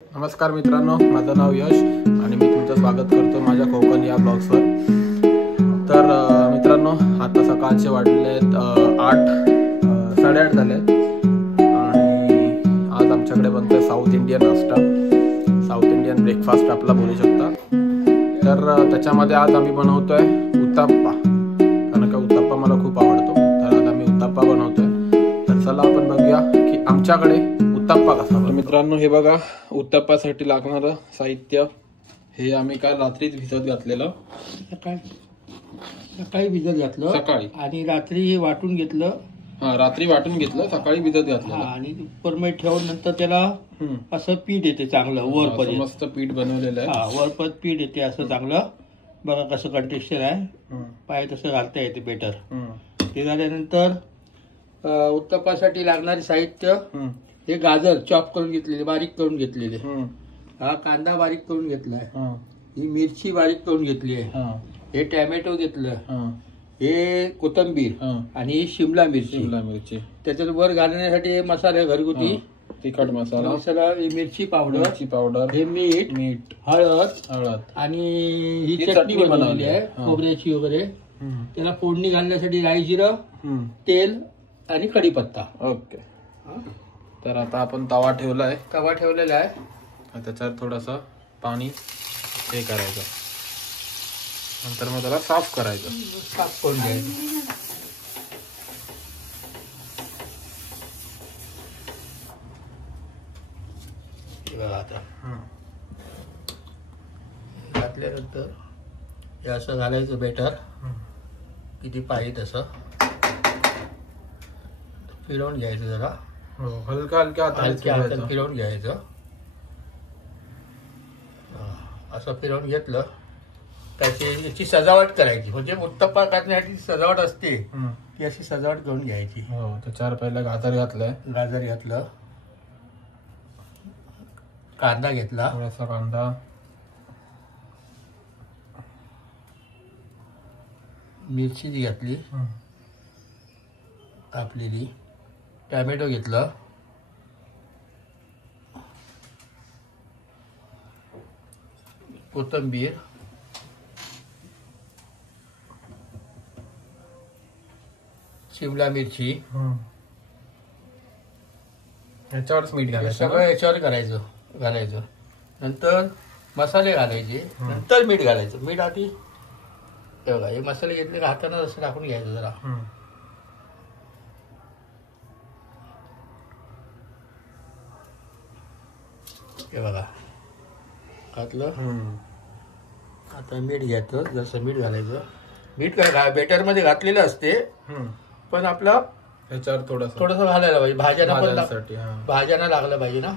नमस्कार मित्रांनो, माझं नाव यश आणि मी तुमचं स्वागत करतो माझ्या कोकण या ब्लॉग्सवर। तर मित्रांनो, आता सकाळचे वाजले 8:30 झाले आणि आज आमच्याकडे बनतोय साऊथ इंडियन नाश्ता, साऊथ इंडियन ब्रेकफास्ट आपला बोलू शकता। तर त्याच्यामध्ये आज आम्ही बनवतोय उत्तप्पा, कारण का उत्तप्पा मला खूप आवडतो, तर आज आम्ही उत्तप्पा बनवतोय। तर चला आपण बघूया की आमच्याकडे उत्तप्पा कसा बनतो। मित्रांनो, हे बघा उत्तप्पासाठी लागणारं साहित्य हे आम्ही काल रात्रीच भिजत घातलेलं। सकाळी भिजत घातलं सकाळी आणि रात्री वाटून घेतलं। रात्री वाटून घेतलं, सकाळी भिजत घातलं आणि परमेट ठेवून नंतर त्याला असं पीठ येते चांगलं वरपर्यंत, मस्त पीठ बनवलेलं आहे। वरपर्यंत पीठ येते असं चांगलं। बघा कसं कंटेक्स्चर आहे, पाय तसं घालता येते बेटर। ते झाल्यानंतर उत्तप्पासाठी लागणारे साहित्य हे गाजर चॉप करून घेतलेले, बारीक करून घेतलेले, हा कांदा बारीक करून घेतलाय, ही मिरची बारीक करून घेतली आहे, हे टॅमॅटो घेतलं, हे कोथिंबीर आणि ही शिमला मिरची। त्याच्यात वर घालण्यासाठी हे मसाले घरगुती, तिखट मसाला, ही मिरची पावडर, हे मीठ, हळद आणि ही चटणी बनवलेली आहे खोबऱ्याची वगैरे। त्याला फोडणी घालण्यासाठी राई जिरं, तेल आणि कढीपत्ता। ओके, तर आता आपण तवा ठेवलेला आहे, त्याच्यावर थोडंसं पाणी हे करायचं, नंतर मग त्याला साफ करायचं, साफ करून घ्यायचं। आता घातल्यानंतर हे असं घालायचं बेटर, किती पाहिजे तसं फिरवून घ्यायचं, जरा हलक्या हाताने फिरवून घ्यायचं। असं फिरवून घेतलं याची सजावट करायची, म्हणजे उत्तप्पा करण्यासाठी सजावट असते ती अशी सजावट करून घ्यायची। त्याच्यावर पहिला गाजर घातलं, कांदा घेतला, थोडासा कांदा, मिरची घेतली कापलेली, टॅमॅटो घेतलं, कोथिंबीर, शिमला मिरची, याच्यावरच मीठ घालायचं, सगळं याच्यावर घालायचं। नंतर मसाले घालायचे, नंतर मीठ घालायचं। मीठ आधी हे बघा, हे मसाले घेतले का हाताने असं टाकून घ्यायचं जरा, हे बघा घातलं। आता मीठ घ्यायचं, जसं मीठ घालायचं, मीठ बेटर मध्ये घातलेलं असते, पण आपलं याच्यावर थोडंसं घालायला पाहिजे, भाज्यांना लागलं पाहिजे ना।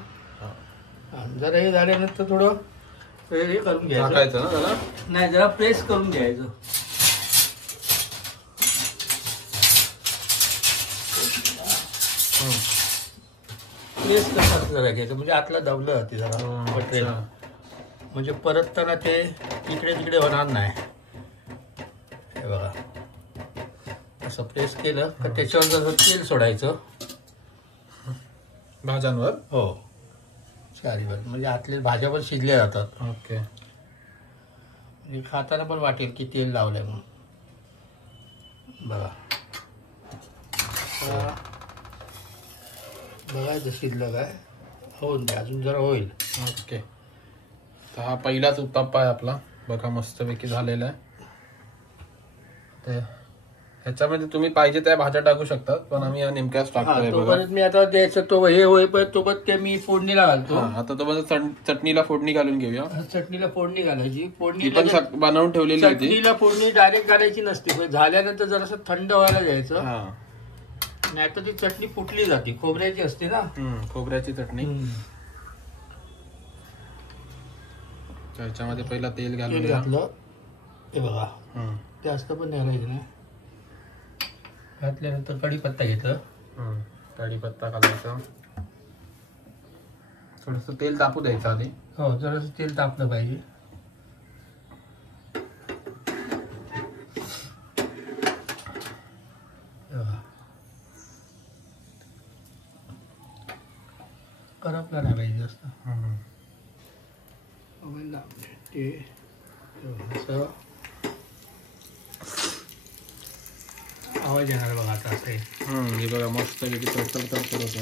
जरा हे झाल्यानंतर थोडं हे करून घ्यायचं ना त्याला, नाही जरा प्रेस करून घ्यायचं। प्रेस कसं जरा घ्यायचं, म्हणजे आतलं दबलं जाते जरा पटरेल, म्हणजे परतताना ते इकडे तिकडे होणार नाही। हे बघा असं प्रेस केलं का त्याच्यावर जसं तेल सोडायचं भाज्यांवर, हो चारीवर, म्हणजे आतले भाज्या पण शिजल्या जातात। ओके, म्हणजे खाताना पण वाटेल की तेल लावलंय म्हणून। बघा बघायचं शिजलं काय, होऊन द्या, अजून जरा होईल। ओके, तर हा पहिलाच उत्तप्पा आहे आपला, बघा मस्तपैकी झालेला आहे। तर ह्याच्यामध्ये तुम्ही पाहिजे त्या भाज्या टाकू शकतात, पण आम्ही नेमक्याच टाकतोय। मी आता द्यायचं तो हे होईपर्यंत तोपर्यंत ते मी फोडणीला घालतो। आता तो चटणीला फोडणी घालून घेऊया। चटणीला फोडणी घालायची, फोडणी पण बनवून ठेवलेली होती। चटणीला फोडणी डायरेक्ट घालायची नसते, झाल्यानंतर जरासं थंड व्हायला द्यायचं, नाहीतर ती चटणी फुटली जाते, खोबऱ्याची असते ना, खोबऱ्याची चटणी। त्याच्यामध्ये पहिला तेल घातलं, हे बघा जास्त पण घालायचं नाही। घातल्यानंतर कढीपत्ता घेतलं, कढीपत्ता घालायचा, थोडस तेल तापू द्यायचं आधी, हो जरासं तेल तापलं पाहिजे। करपला नाही पाहिजे जास्त। ते असं आवाज येणार बघा आता असं आहे. हे बघा मस्त पैकी तडतड होतं.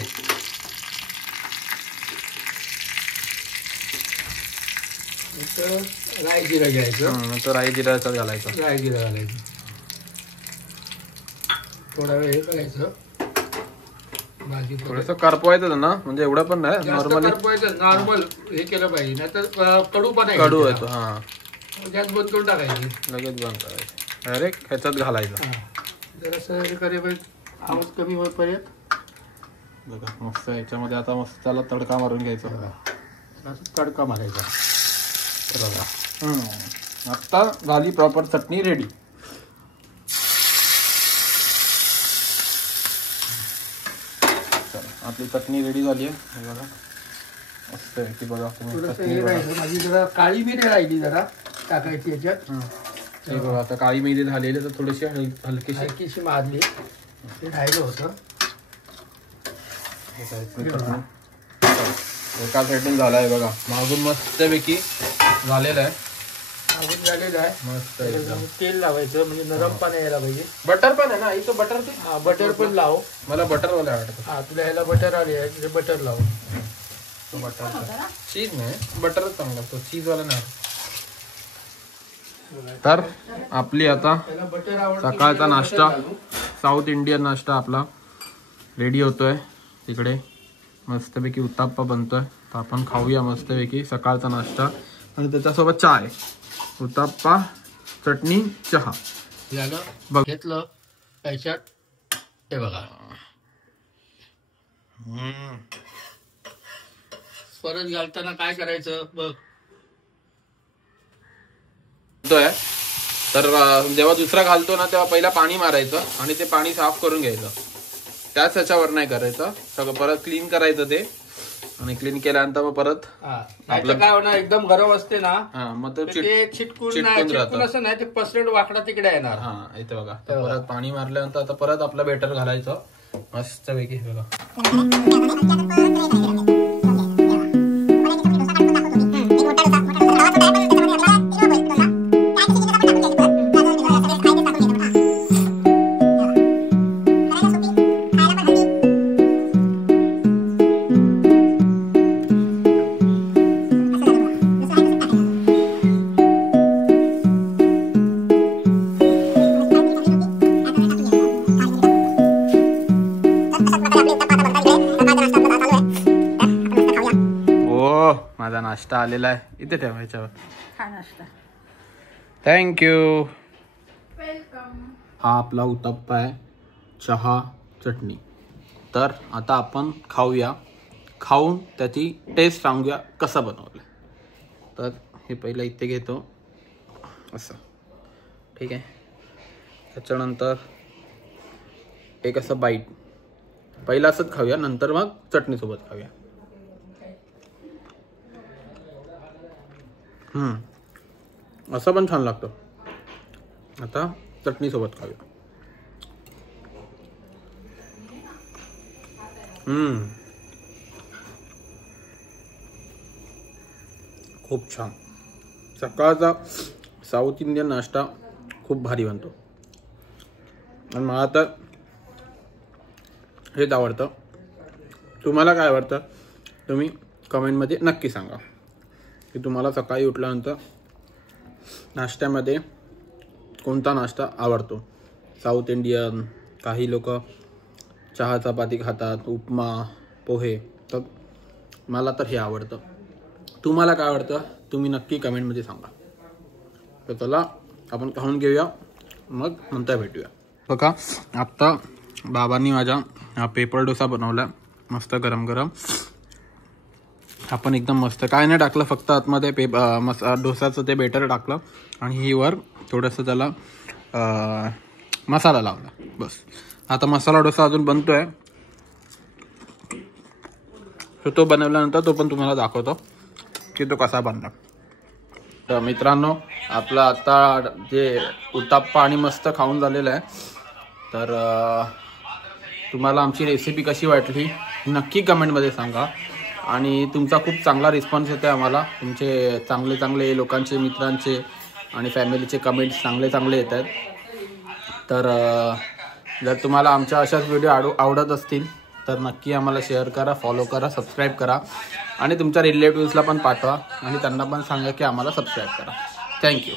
राई जिरं घ्यायचं. नंतर राई जिऱ्याचं घालायचं. राई जिरं घालायचं. थोडा वेळ हे करायचं. भाजी थोडंसं करपवायचं ना, म्हणजे एवढं पण नाही, नॉर्मली नॉर्मल हे केलं पाहिजे, नाहीतर कडू पण कडू येतो. हा गॅस बंद करून टाकायची, लगेच बंद करायचं, डायरेक्ट ह्याच्यात घालायचं. जरासं हे करेपर्यंत आवाज कमी होईपर्यंत बघा मस्त ह्याच्यामध्ये आता मस्त त्याला तडका मारून घ्यायचा. असं तडका मारायचा. आता झाली प्रॉपर चटणी रेडी. आपली चटणी रेडी झाली आहे. बघा मस्त आहे की बघा माझी जरा काळी मिरी राहिली, जरा टाकायची याच्यात. हे बघा आता काळी मिरी झालेली, तर थोडीशी हलकीशी मारली, ते राहिलं होतं. एका साईडून झाला आहे बघा, मागून मस्तपैकी झालेलं आहे. मागून झालेलं आहे मस्त. तेल लावायचं म्हणजे नरम पण यायला पाहिजे. बटर पण आहे ना इथं, बटर ते. हा बटर पण लाव. मला बटर वाला आवडतं. हा तुला ह्याला बटर आली आहे, बटर लाव. बटर चीज नाही, बटरच चांगला लागतो, चीज वाला नाही. तर आपली आता सकाळचा नाश्ता, साऊथ इंडियन नाश्ता आपला रेडी होतोय. तिकडे मस्तपैकी उत्ताप्पा बनतोय, तर आपण खाऊया मस्तपैकी सकाळचा नाश्ता. आणि त्याच्यासोबत चहा आहे, उत्ताप्पा, चटणी, चहा. झालं घेतलं त्याच्यात. हे बघा परत घालताना काय करायचं बघ. तर जेव्हा दुसरा घालतो ना, तेव्हा पहिला पाणी मारायचं आणि ते पाणी साफ करून घ्यायचं. त्याच ह्याच्यावर नाही करायचं, सगळं परत क्लीन करायचं ते. आणि क्लीन केल्यानंतर मग परत आपलं काय होणार, एकदम गरम असते ना, मग तो चिटकून असं नाही, ते पसरट वाकडा तिकडे येणार. हा इथे बघा, परत पाणी मारल्यानंतर आता परत आपलं बेटर घालायचं मस्त पैकी. बघा माझा नाश्ता आलेला आहे, इथे ठेवा ह्याच्यावर. थँक्यू. हा आपला उत्तप्पा आहे, चहा, चटणी. तर आता आपण खाऊया, खाऊन त्याची टेस्ट सांगूया कसं बनवलं. तर हे पहिलं इथे घेतो असं, ठीक आहे. त्याच्यानंतर एक असं बाईट पहिलं असंच खाऊया, नंतर मग चटणीसोबत खाऊया. असं पण छान लागतं. आता चटणीसोबत खाऊया. खूप छान. सकाळचा साऊथ इंडियन नाश्ता खूप भारी बनतो आणि मला तर हेच आवडतं. तुम्हाला काय आवडतं तुम्ही कमेंटमध्ये नक्की सांगा की तुम्हाला सकाळी उठल्यानंतर नाश्त्यामध्ये कोणता नाश्ता आवडतो. साऊथ इंडियन, काही लोक चहा चपाती खातात, उपमा, पोहे. तर मला तर हे आवडतं. तुम्हाला काय आवडतं तुम्ही नक्की कमेंटमध्ये सांगा. तर चला आपण खाऊन घेऊया, मग नंतर भेटूया. बघा आत्ता बाबांनी माझ्या हा पेपर डोसा बनवला, मस्त गरम गरम. आपण एकदम मस्त काय नाही टाकलं, फक्त आतमध्ये डोसाचं ते बेटर टाकलं आणि ही वर थोडंसं त्याला मसाला लावला, बस. आता मसाला डोसा अजून बनतोय, तो बनवल्यानंतर तो पण तुम्हाला दाखवतो की तो कसा बनला. तर मित्रांनो आपला आता जे उत्तप्पा आणि मस्त खाऊन झालेलं आहे. तर तुम्हाला आमची रेसिपी कशी वाटली नक्की कमेंटमध्ये सांगा. आणि तुमचा खूप चांगला रिस्पॉन्स येतो आहे आम्हाला. तुमचे चांगले चांगले लोकांचे, मित्रांचे आणि फॅमिलीचे कमेंट्स चांगले येत आहेत. तर जर तुम्हाला आमच्या अशाच व्हिडिओ आवडत असतील तर नक्की आम्हाला शेअर करा, फॉलो करा, सबस्क्राईब करा आणि तुमच्या रिलेटिव्सला पण पाठवा आणि त्यांना पण सांगा की आम्हाला सबस्क्राईब करा. थँक्यू.